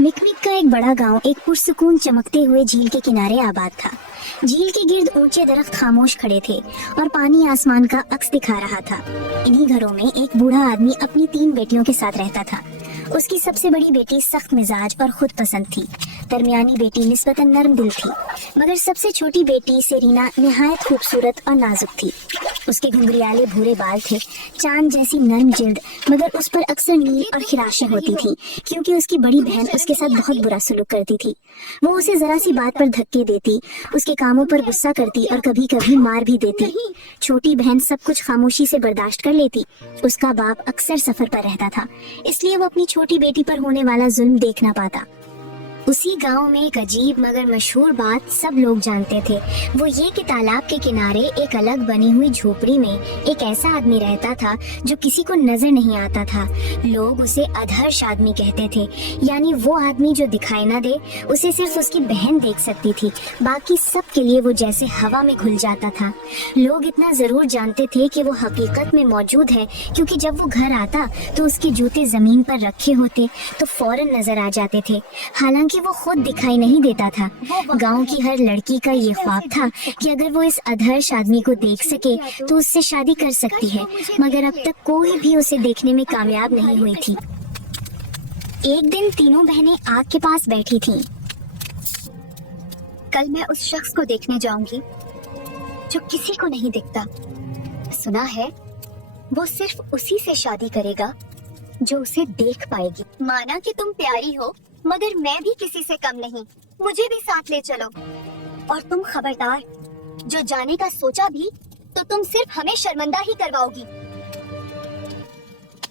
मिकमिक का एक बड़ा गांव एक पुरसुकून चमकते हुए झील के किनारे आबाद था। झील के गिर्द ऊंचे दरख्त खामोश खड़े थे और पानी आसमान का अक्स दिखा रहा था। इन्हीं घरों में एक बूढ़ा आदमी अपनी 3 बेटियों के साथ रहता था। उसकी सबसे बड़ी बेटी सख्त मिजाज और खुद पसंद थी। दरमियानी बेटी निस्बतन नरम दिल थी, मगर सबसे छोटी बेटी सेरीना निहायत खूबसूरत और नाजुक थी। उसके घुंघरियाले भूरे बाल थे, चांद जैसी नरम जिल्द, मगर उस पर अक्सर नील और खिराशें होती थी, क्योंकि उसकी बड़ी बहन उसके साथ बहुत बुरा सलूक करती थी। वो उसे जरा सी बात पर धक्के देती, उसके कामों पर गुस्सा करती और कभी कभी मार भी देती। छोटी बहन सब कुछ खामोशी से बर्दाश्त कर लेती। उसका बाप अक्सर सफर पर रहता था, इसलिए वो अपनी छोटी बेटी पर होने वाला जुल्म देख ना पाता। उसी गांव में एक अजीब मगर मशहूर बात सब लोग जानते थे। वो ये कि तालाब के किनारे एक अलग बनी हुई झोपड़ी में एक ऐसा आदमी रहता था जो किसी को नजर नहीं आता था। लोग उसे अधर्श आदमी कहते थे, यानी वो आदमी जो दिखाई ना दे, उसे सिर्फ उसकी बहन देख सकती थी। बाकी सब के लिए वो जैसे हवा में घुल जाता था। लोग इतना जरूर जानते थे कि वो हकीकत में मौजूद है, क्योंकि जब वो घर आता तो उसके जूते जमीन पर रखे होते तो फौरन नजर आ जाते थे। हालांकि वो खुद दिखाई नहीं देता था। गांव की हर लड़की का ये ख्वाब था कि अगर वो इस अधर्श आदमी को देख सके तो उससे शादी कर सकती है, मगर अब तक कोई भी उसे देखने में कामयाब नहीं हुई थी। एक दिन तीनों बहनें आग के पास बैठी थीं। कल मैं उस शख्स को देखने जाऊंगी जो किसी को नहीं दिखता। सुना है वो सिर्फ उसी से शादी करेगा जो उसे देख पाएगी। माना कि तुम प्यारी हो, मगर मैं भी किसी से कम नहीं। मुझे भी साथ ले चलो। और तुम खबरदार, जो जाने का सोचा भी तो तुम सिर्फ हमें शर्मिंदा ही करवाओगी।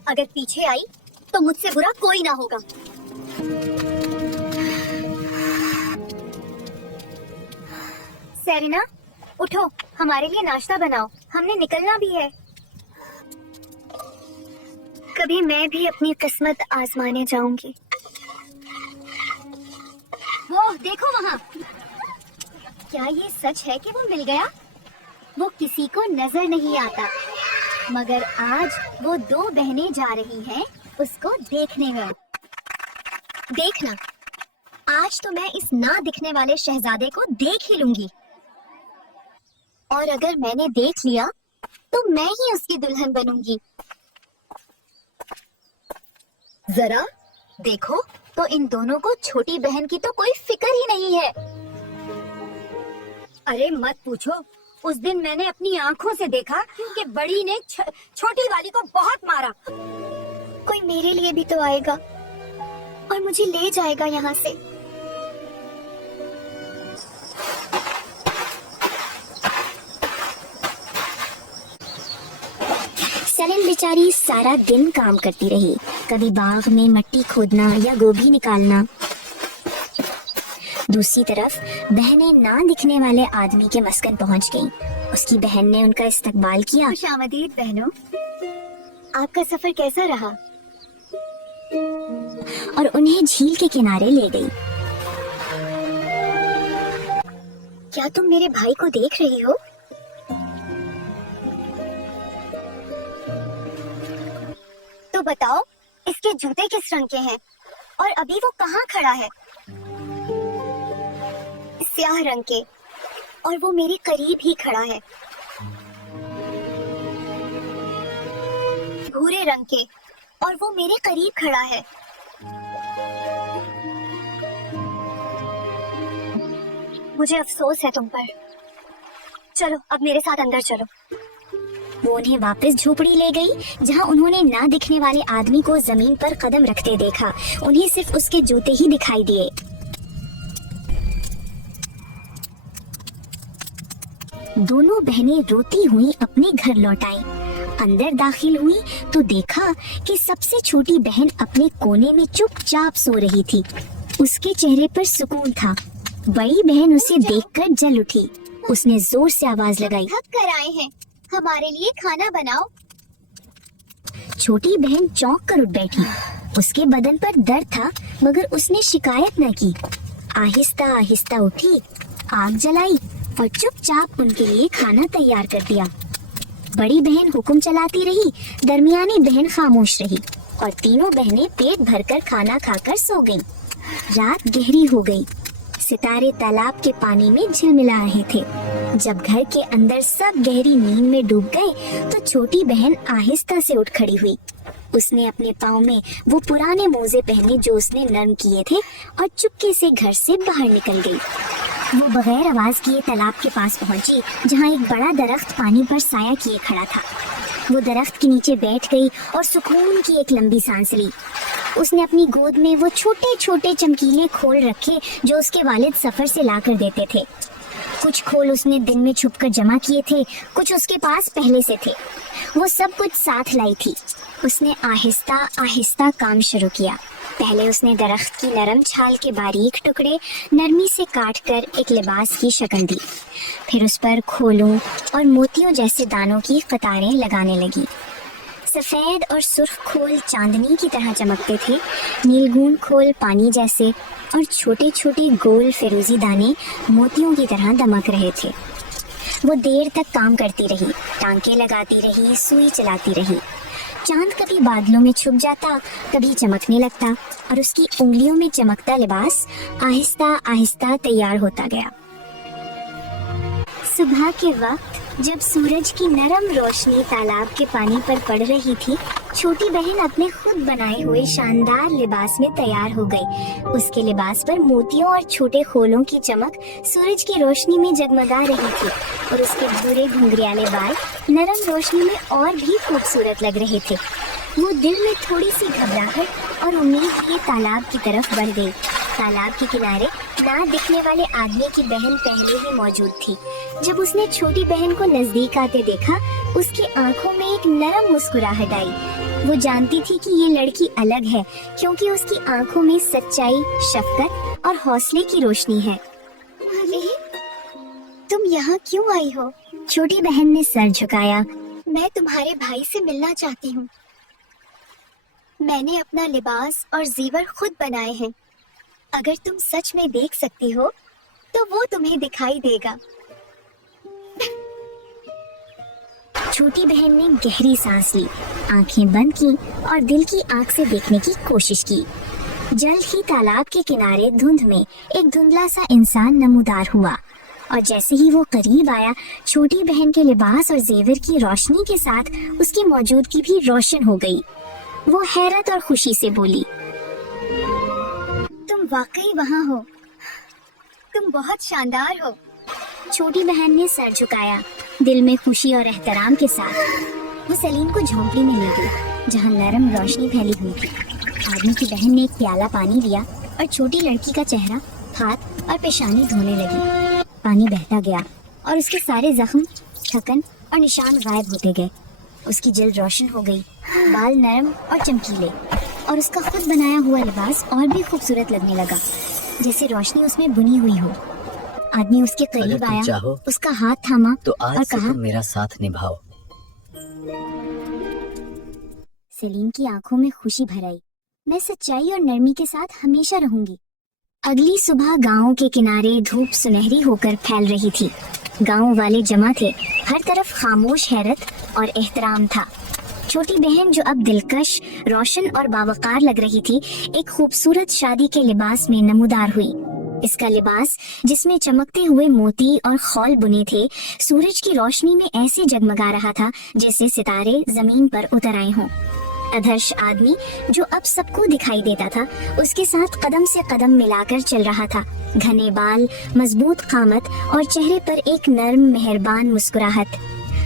अगर पीछे आई तो मुझसे बुरा कोई ना होगा। सेरेना, उठो, हमारे लिए नाश्ता बनाओ, हमने निकलना भी है। कभी मैं भी अपनी किस्मत आजमाने जाऊंगी। वो देखो वहाँ। क्या ये सच है कि वो मिल गया? वो किसी को नजर नहीं आता, मगर आज वो 2 बहनें जा रही हैं उसको देखने में। देखना, आज तो मैं इस ना दिखने वाले शहजादे को देख ही लूंगी। और अगर मैंने देख लिया तो मैं ही उसकी दुल्हन बनूंगी। जरा देखो तो इन दोनों को छोटी बहन की तो कोई फिक्र ही नहीं है। अरे मत पूछो, उस दिन मैंने अपनी आंखों से देखा कि बड़ी ने छोटी वाली को बहुत मारा। कोई मेरे लिए भी तो आएगा और मुझे ले जाएगा यहाँ से। सेलिन बेचारी सारा दिन काम करती रही, कभी बाग में मिट्टी खोदना या गोभी निकालना। दूसरी तरफ बहनें ना दिखने वाले आदमी के मस्कन पहुंच गईं। उसकी बहन ने उनका इस्तकबाल किया। खुशामदीद बहनों, आपका सफर कैसा रहा? और उन्हें झील के किनारे ले गई। क्या तुम मेरे भाई को देख रही हो? तो बताओ, इसके जूते किस रंग के हैं और अभी वो कहाँ खड़ा है? स्याह रंग के, और वो मेरे करीब ही खड़ा है। भूरे रंग के, और वो मेरे करीब खड़ा है। मुझे अफसोस है तुम पर। चलो अब मेरे साथ अंदर चलो। वो उन्हें वापस झोपड़ी ले गई, जहां उन्होंने ना दिखने वाले आदमी को जमीन पर कदम रखते देखा। उन्हें सिर्फ उसके जूते ही दिखाई दिए। दोनों बहनें रोती हुई अपने घर लौट आईं। अंदर दाखिल हुई तो देखा कि सबसे छोटी बहन अपने कोने में चुपचाप सो रही थी। उसके चेहरे पर सुकून था। बड़ी बहन उसे देखकर जल उठी। उसने जोर से आवाज लगाई, थक कर आए हैं, हमारे लिए खाना बनाओ। छोटी बहन चौंक कर उठ बैठी। उसके बदन पर दर्द था, मगर उसने शिकायत न की। आहिस्ता आहिस्ता उठी, आग जलाई और चुपचाप उनके लिए खाना तैयार कर दिया। बड़ी बहन हुक्म चलाती रही, दरमियानी बहन खामोश रही और तीनों बहनें पेट भरकर खाना खाकर सो गईं। रात गहरी हो गई। सितारे तालाब के पानी में झिलमिला रहे थे। जब घर के अंदर सब गहरी नींद में डूब गए तो छोटी बहन आहिस्ता से उठ खड़ी हुई। उसने अपने पाँव में वो पुराने मोजे पहने जो उसने नर्म किए थे और चुपके से घर से बाहर निकल गई। वो बगैर आवाज किए तालाब के पास पहुंची, जहाँ एक बड़ा दरख्त पानी पर साया किए खड़ा था। वो दरख्त के नीचे बैठ गई और सुकून की एक लंबी सांस ली। उसने अपनी गोद में वो छोटे छोटे चमकीले खोल रखे जो उसके वालिद सफर से ला कर देते थे। कुछ खोल उसने दिन में छुपकर जमा किए थे, कुछ उसके पास पहले से थे। वो सब कुछ साथ लाई थी। उसने आहिस्ता आहिस्ता काम शुरू किया। पहले उसने दरख्त की नरम छाल के बारीक टुकड़े नरमी से काटकर एक लिबास की शक्ल दी। फिर उस पर खोलों और मोतियों जैसे दानों की कतारें लगाने लगी। सफेद और सुर्ख खोल चांदनी की तरह चमकते थे, नीलगून खोल पानी जैसे, और छोटे छोटे गोल फिरोजी दाने मोतियों की तरह दमक रहे थे। वो देर तक काम करती रही, टांके लगाती रही, सुई चलाती रही। चांद कभी बादलों में छुप जाता, कभी चमकने लगता, और उसकी उंगलियों में चमकता लिबास आहिस्ता आहिस्ता तैयार होता गया। सुबह के वक्त जब सूरज की नरम रोशनी तालाब के पानी पर पड़ रही थी, छोटी बहन अपने खुद बनाए हुए शानदार लिबास में तैयार हो गई। उसके लिबास पर मोतियों और छोटे खोलों की चमक सूरज की रोशनी में जगमगा रही थी, और उसके भूरे घुंघरियाले बाल नरम रोशनी में और भी खूबसूरत लग रहे थे। वो दिल में थोड़ी सी घबराहट और उम्मीद लिए तालाब की तरफ बढ़ गई। तालाब के किनारे ना दिखने वाले आदमी की बहन पहले ही मौजूद थी। जब उसने छोटी बहन को नजदीक आते देखा, उसकी आंखों में एक नरम मुस्कुराहट आई। वो जानती थी कि ये लड़की अलग है, क्योंकि उसकी आंखों में सच्चाई, शफकत और हौसले की रोशनी है। अरे, तुम यहाँ क्यों आई हो? छोटी बहन ने सर झुकाया। मैं तुम्हारे भाई से मिलना चाहती हूँ। मैंने अपना लिबास और जेवर खुद बनाए हैं। अगर तुम सच में देख सकती हो तो वो तुम्हें दिखाई देगा। छोटी बहन ने गहरी सांस ली, आंखें बंद की और दिल की आंख से देखने की कोशिश की। जल्द ही तालाब के किनारे धुंध में एक धुंधला सा इंसान नमूदार हुआ, और जैसे ही वो करीब आया, छोटी बहन के लिबास और जेवर की रोशनी के साथ उसकी मौजूदगी भी रोशन हो गई। वो हैरत और खुशी से बोली, तुम वाकई वहाँ हो। तुम बहुत शानदार हो। छोटी बहन ने सर झुकाया, दिल में खुशी और एहतराम के साथ। वो सलीम को झोंपड़ी में ले गई, जहाँ नरम रोशनी फैली हुई थी। आदमी की बहन ने एक प्याला पानी लिया और छोटी लड़की का चेहरा, हाथ और पेशानी धोने लगी। पानी बहता गया और उसके सारे जख्म, थकन और निशान गायब होते गए। उसकी जल्द रोशन हो गई, बाल नरम और चमकीले, और उसका खुद बनाया हुआ लिबास और भी खूबसूरत लगने लगा, जैसे रोशनी उसमें बुनी हुई हो। आदमी उसके करीब आया, उसका हाथ थामा तो आज और से कहा, तुम मेरा साथ निभाओ। सलीम की आंखों में खुशी भर आई। मैं सच्चाई और नरमी के साथ हमेशा रहूंगी। अगली सुबह गांव के किनारे धूप सुनहरी होकर फैल रही थी। गांव वाले जमा थे, हर तरफ खामोश हैरत और एहतराम था। छोटी बहन, जो अब दिलकश, रोशन और बावकार लग रही थी, एक खूबसूरत शादी के लिबास में नमूदार हुई। इसका लिबास, जिसमें चमकते हुए मोती और खौल बुने थे, सूरज की रोशनी में ऐसे जगमगा रहा था जैसे सितारे जमीन पर उतर आए हों। अदर्श आदमी, जो अब सबको दिखाई देता था, उसके साथ कदम से कदम मिलाकर चल रहा था। घने बाल, मजबूत कामत और चेहरे पर एक नर्म मेहरबान मुस्कुराहट।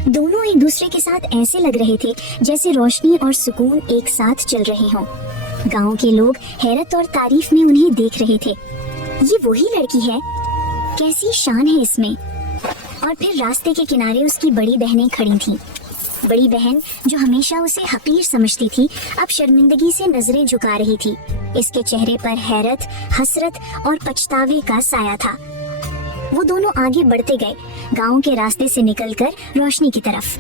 दोनों एक दूसरे के साथ ऐसे लग रहे थे जैसे रोशनी और सुकून एक साथ चल रहे हों। गांव के लोग हैरत और तारीफ में उन्हें देख रहे थे। ये वही लड़की है, कैसी शान है इसमें। और फिर रास्ते के किनारे उसकी बड़ी बहनें खड़ी थीं। बड़ी बहन, जो हमेशा उसे हकीर समझती थी, अब शर्मिंदगी से नजरें झुका रही थी। इसके चेहरे पर हैरत, हसरत और पछतावे का साया था। वो दोनों आगे बढ़ते गए, गांव के रास्ते से निकलकर रोशनी की तरफ।